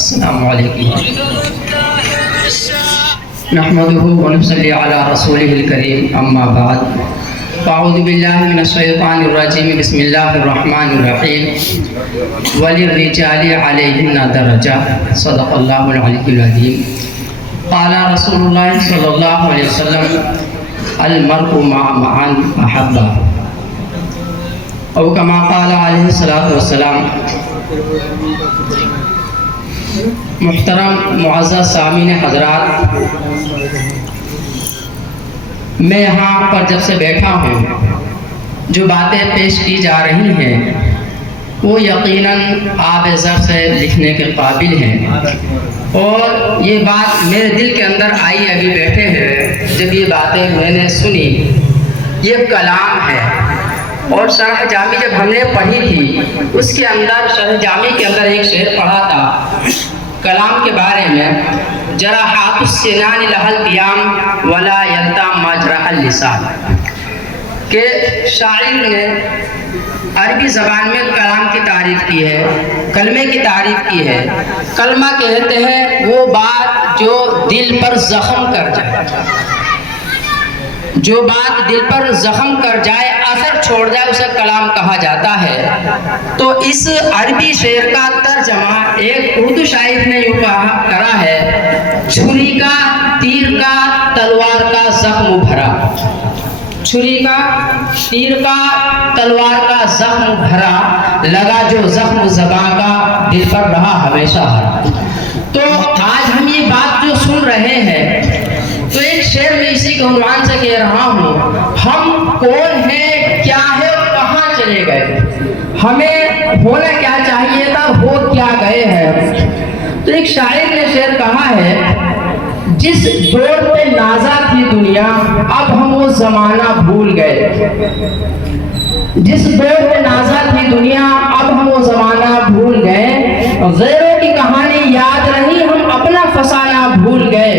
السلام علیکم نحمده ونصلي على رسوله الكريم اما بعد اعوذ باللہ من الشیطان الرجیم بسم اللہ الرحمن الرحیم وللرجال علیہن درجہ صدق اللہ العلی العظیم قال رسول اللہ صلی اللہ علیہ وسلم المرء مع من احبہ او کما قال علیہ الصلوۃ والسلام۔ محترم معزز سامعین حضرات، میں یہاں پر جب سے بیٹھا ہوں جو باتیں پیش کی جا رہی ہیں وہ یقیناً آب زر سے لکھنے کے قابل ہیں، اور یہ بات میرے دل کے اندر آئی ابھی بیٹھے ہیں جب یہ باتیں میں نے سنی۔ یہ کلام ہے، اور شرح جامی جب ہم نے پڑھی تھی اس کے اندر شرح جامی کے اندر ایک شعر پڑھا تھا کلام کے بارے میں، جراحات السنان لہل قیام ولا یلتام مجرح اللسان، کہ شاعر نے عربی زبان میں کلام کی تعریف کی ہے، کلمے کی تعریف کی ہے۔ کلمہ کہتے ہیں وہ بات جو دل پر زخم کر جائے، جو بات دل پر زخم کر جائے، اثر چھوڑ جائے، اسے کلام کہا جاتا ہے۔ تو اس عربی شعر کا ترجمہ ایک اردو شاعر نے یوں کرا ہے، چھری کا تیر کا تلوار کا زخم بھرا، چھری کا تیر کا تلوار کا زخم بھرا، لگا جو زخم زباں کا دل پر رہا ہمیشہ ہرا۔ تو آج ہم یہ بات جو سن رہے ہیں تو ایک شعر میں اسی کے عنوان سے کہہ رہا ہوں، ہم کون ہیں، کیا ہے اور کہاں چلے گئے، ہمیں ہونا کیا چاہیے تھا، ہو کیا گئے ہیں۔ تو ایک شاعر نے شعر کہا ہے، جس دور پہ نازا تھی دنیا اب ہم وہ زمانہ بھول گئے، جس دور پہ نازا تھی دنیا اب ہم وہ زمانہ بھول گئے، غیروں کی کہانی یاد رہی ہم اپنا فسانہ بھول گئے،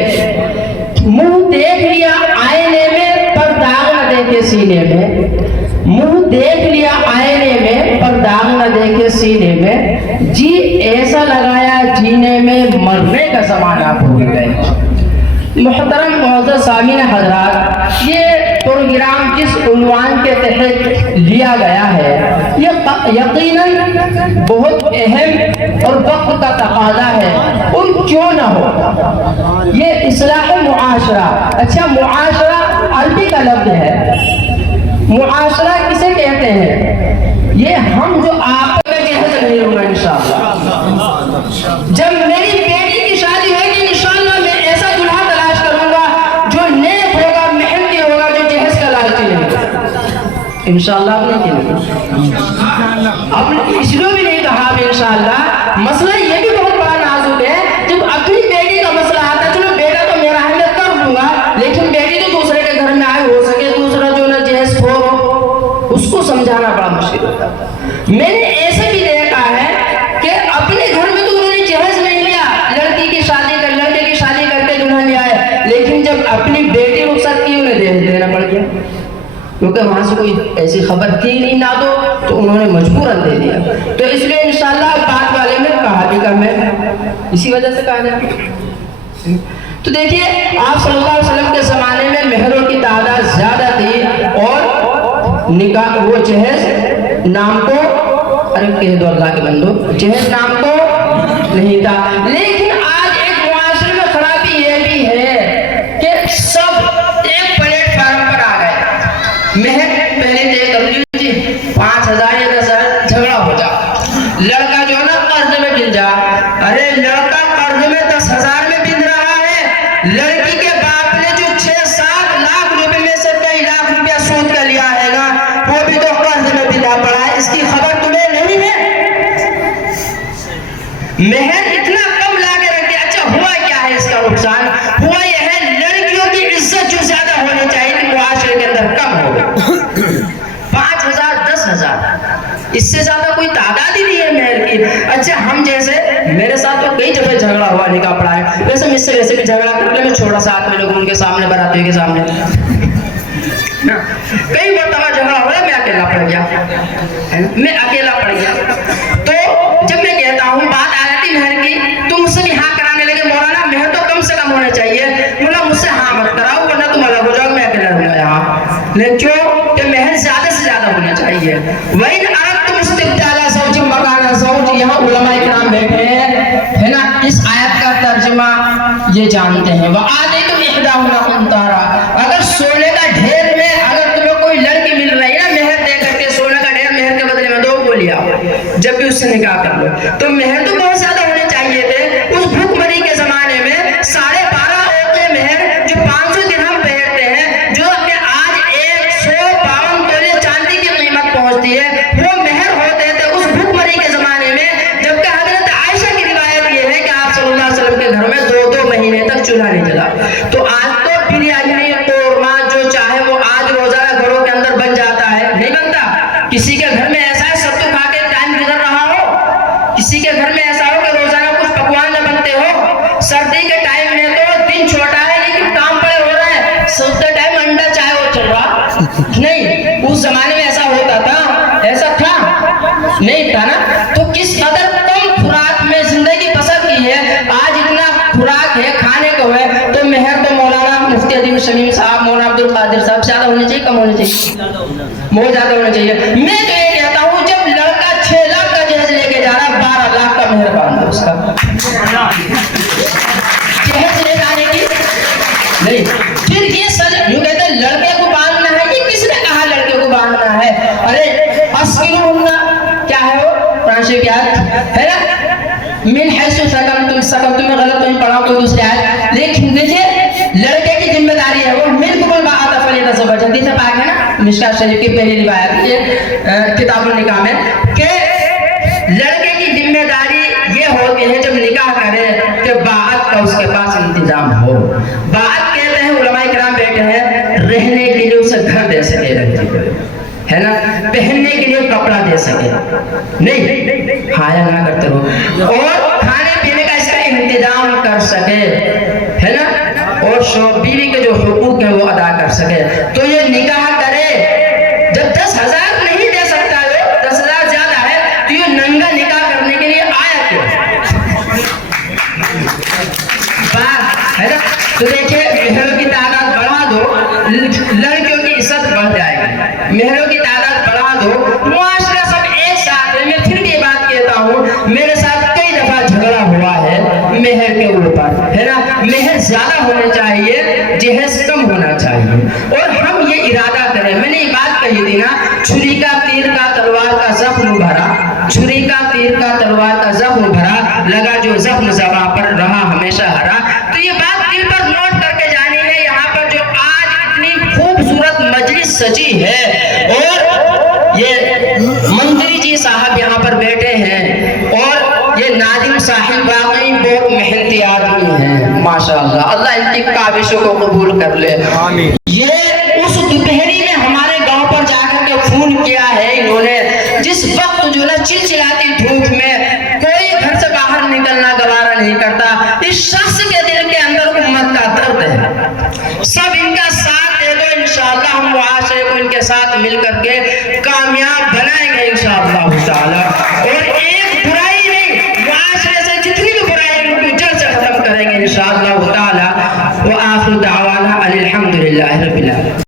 منہ دیکھ لیا آئینے میں پر داغ نہ دیکھے سینے میں، منہ دیکھ لیا آئینے میں پر داغ نہ دیکھے سینے میں، جی ایسا لگایا جینے میں مرنے کا زمانہ بھول گئے۔ محترم معزز سامعین حضرات، یہ پروگرام جس عنوان کے تحت لیا گیا ہے یہ یقیناً بہت اہم اور وقت کا تقاضا ہے، اور کیوں نہ ہو۔ یہ اصلاح معاشرہ، اچھا معاشرہ عربی کا لفظ ہے، معاشرہ کسے کہتے ہیں؟ یہ ہم جو آپ میں جہاز نہیں ہوگا انشاءاللہ، جب میری بیٹی کی شادی ہوگی انشاءاللہ میں ایسا دلہا تلاش کروں گا جو نیک ہوگا، محنتی ہوگا، جو جہاز کا لالچی نہیں ہوگا انشاءاللہ۔ آپ نے اس لیے بھی نہیں کہا بھی انشاءاللہ۔ مسئلہ یہ بھی بہت بڑا نازک ہے، جب اپنی بیٹی کا مسئلہ آتا ہے، چلو بیٹا تو میرا ہے میں کر لوں گا، لیکن بیٹی تو دوسرے کے گھر میں آئے، ہو سکے دوسرا جو نہ جہاز ہو اس کو سمجھانا بڑا مشکل ہوتا ہے۔ میں نے ایسے بھی دیکھا ہے کہ اپنے گھر میں تو انہوں نے جہاز نہیں لیا، لڑکی کی شادی کر لڑکے کی شادی کر کے دلہن لے آئے، لیکن جب اپنی بیٹی رخصت کی انہیں دہیج دینا پڑ گیا، کیونکہ وہاں سے کوئی ایسی خبر تھی نہیں نہ تو انہوں نے مجبوراً دے دیا۔ تو اس لیے انشاءاللہ بات والے میں کہا بھی کم ہے، اسی وجہ سے کہا جائے۔ تو دیکھیے آپ صلی اللہ علیہ وسلم کے زمانے میں مہروں کی تعداد زیادہ تھی، اور نکاح وہ جہیز نام کو، ارے کہہ دو اللہ کے بندو، جہیز نام کو نہیں تھا۔ لیکن آج ایک معاشرے میں خرابی یہ بھی ہے کہ سب ایک پلیٹ فارم پر آ گئے، مہر پہلے طے کر لی جی 5,000 یا 10,000 جھگڑا ہو جا، لڑکا جو ہے نا قرض میں بن جا، ارے لڑکا قرض میں 10,000 میں بن رہا ہے، لڑکی کے باپ نے جو 6-7 لاکھ روپے میں سے کئی لاکھ روپیہ سود کا لیا ہے نا وہ بھی تو قرض میں بنا پڑا ہے، اس کی خبر تمہیں نہیں ہے؟ مہر اتنا کم لا کے رکھ دیا۔ اچھا ہوا کیا ہے اس کا نقصان؟ ہوا یہ ہے لڑکیوں کی عزت جو زیادہ ہونی چاہیے کہ معاشرے کے اندر کم ہو گئی۔ 5,000 10,000 اس سے زیادہ کوئی تعداد ہی نہیں ہے مہر کی۔ اچھا ہم جیسے میرے ساتھ تو کئی دفعہ جھگڑا ہوا نکاح پڑا ہے، ویسے مجھ سے ویسے بھی جھگڑا کر لے، میں چھوڑا ساتھ میں لوگوں کے سامنے، براتیوں کے سامنے، کئی مرتبہ جھگڑا ہوا ہے، میں اکیلا پڑ گیا، میں اکیلا پڑ گیا۔ تو جب میں کہتا ہوں بات آ جاتی مہر کی، تم سے چاہیے. وَإِنْ أَرَدْتُمُ اسْتِبْدَالَ زَوْجٍ مَكَانَ زَوْجٍ. یہاں علماء کرام بیٹھے ہیں, ہے نا, اس آیت کا ترجمہ یہ جانتے ہیں. وَآتَيْتُمْ إِحْدَاهُنَّ قِنطَارًا. اگر سونے کا ڈھیر میں اگر تمہیں کوئی لڑکی مل رہی ہے نا, مہر دے کر کے, سونے کا ڈھیر مہر کے بدلے میں 2 بولیا, جب بھی اس سے نکاح کر لو, تو مہر تو بہت زیادہ ہونے چاہیے تھے. اس بھوک مری کے زمانے میں 12.5 اوقے مہر جو 500 درہم پہنتے ہیں, جو کہ آج 152 تولے چاندی کی قیمت پہنچتی ہے, وہ مہر ہوتے تھے اس بھوک مری کے زمانے میں. جبکہ حضرت عائشہ کی روایت یہ ہے کہ آپ صلی اللہ علیہ وسلم کے گھر میں 2 مہینے تک چولہا نہیں جلا. تو آج تو بریانی قورمہ جو چاہے وہ آج روزانہ گھروں کے اندر بن جاتا ہے, نہیں بنتا. کسی کے گھر میں ایسا ہے سب تو کھا کے ٹائم گزر رہا ہو, کسی کے گھر میں ایسا ہو کہ روزانہ کچھ پکوان نہ بنتے ہو. سردی کے ٹائم میں تو دن چھوٹا ہے لیکن کام بڑے ہو رہا ہے. سردی ٹائم انڈا چائے وہ چل رہا نہیں, اس زمانے میں ایسا ہوتا تھا, ایسا تھا نہیں تھا نا. تو کس قدر کم خوراک میں زندگی بسر کی ہے, آج اتنا خوراک ہے کھانے کو ہے. تو مہر تو مولانا مفتی عظیم شمیم صاحب, مولانا عبد القادر صاحب زیادہ ہونے چاہیے کم ہونے چاہیے؟ بہت زیادہ ہونا چاہیے. میں تو یہ کہتا ہوں جب لڑکا 6 لاکھ کا جہیز لے کے جا رہا, 12 لاکھ کا مہر باندھ دو اس کا. جہیز لے جانے کی نہیں. پھر یہ سر یوں کہتے ہیں لڑکے کو باندھنا ہے, یہ کس نے کہا لڑکے کو باندھنا ہے؟ ارے اسکنہن کیا ہے وہ قرآن شریف کی آیت ہے نا, من حیث سکنتم میں غلط نہیں پڑھا کوئی دوسری آیت, لیکن دیکھیے لڑکے کی ذمہ داری ہے وہ منکم الباءۃ فلیتزوج. حدیث پاک ہے نا, مشکوٰۃ شریف کی پہلی روایت یہ کتاب النکاح میں, کہ لڑکے کی ذمہ داری یہ ہوتی ہے جب نکاح کرے کہ باعت کا اس کے پاس انتظام ہو. باعت کہتے ہیں, علماء کرام بیٹھے ہیں, رہنے کے لیے اسے گھر دے سکے, ہے نا, پہننے کے لیے کپڑا دے سکے, نہیں ہایا نہ کرتے رہو, اور کھانے پینے کا اس کا انتظام کر سکے, ہے نا, اور بیوی کے جو حقوق ہیں وہ ادا کر سکے. تو یہ نکاح کرے. جب 10,000 نہیں دے سکتا ہے, 10,000 زیادہ ہے, تو یہ ننگا نکاح کرنے کے لیے آیا کیوں ہے نا. تو دیکھیے مہروں کی تعداد بڑھا دو, لڑکیوں کی عزت بڑھ جائے گی. مہروں کی تعداد بڑھا دو, معاشرہ سب ایک ساتھ ہے. میں پھر بھی یہ بات کہتا ہوں, میرے ساتھ کئی دفعہ جھگڑا ہوا ہے مہر کے اوپر, ہے نا. مہر زیادہ ہونا چاہیے, جہیز کم ہونا چاہیے. اور ہم یہ ارادہ کریں, میں نے یہ بات کہی تھی نا, چھری کا تیر کا تلوار کا زخم بھرا, چھری کا تیر کا تلوار کا زخم بھرا, لگا جو زخم زباں پر رہا ہمیشہ ہرا. تو یہ بات دل پر نوٹ کر کے جانی ہے. یہاں پر جو آج اتنی خوبصورت مجلس سجی ہے, اور یہ منتری جی صاحب یہاں پر بیٹھے ہیں, اور یہ ناظم صاحب واقعی بہت محنتی آدمی ہیں, ماشاءاللہ, اللہ ان کی کاوشوں کو قبول کر لے. یہ اس دوپہری میں ہمارے گاؤں پر جا کر کے فون کیا ہے انہوں نے, جس وقت جو نا چلچلاتی دھوپ میں کوئی گھر سے باہر نکلنا گوارا نہیں کرتا. اس شخص کے دل کے اندر امت کا درد ہے, سب ان کا ساتھ دے دو, انشاءاللہ ہم معاشرے کو ان کے ساتھ مل کر کے کامیاب بنائیں گے انشاءاللہ تعالی. اور ایک برائی نہیں, معاشرے سے جتنی بھی برائی ان کو جڑ سے ختم کریں گے انشاءاللہ.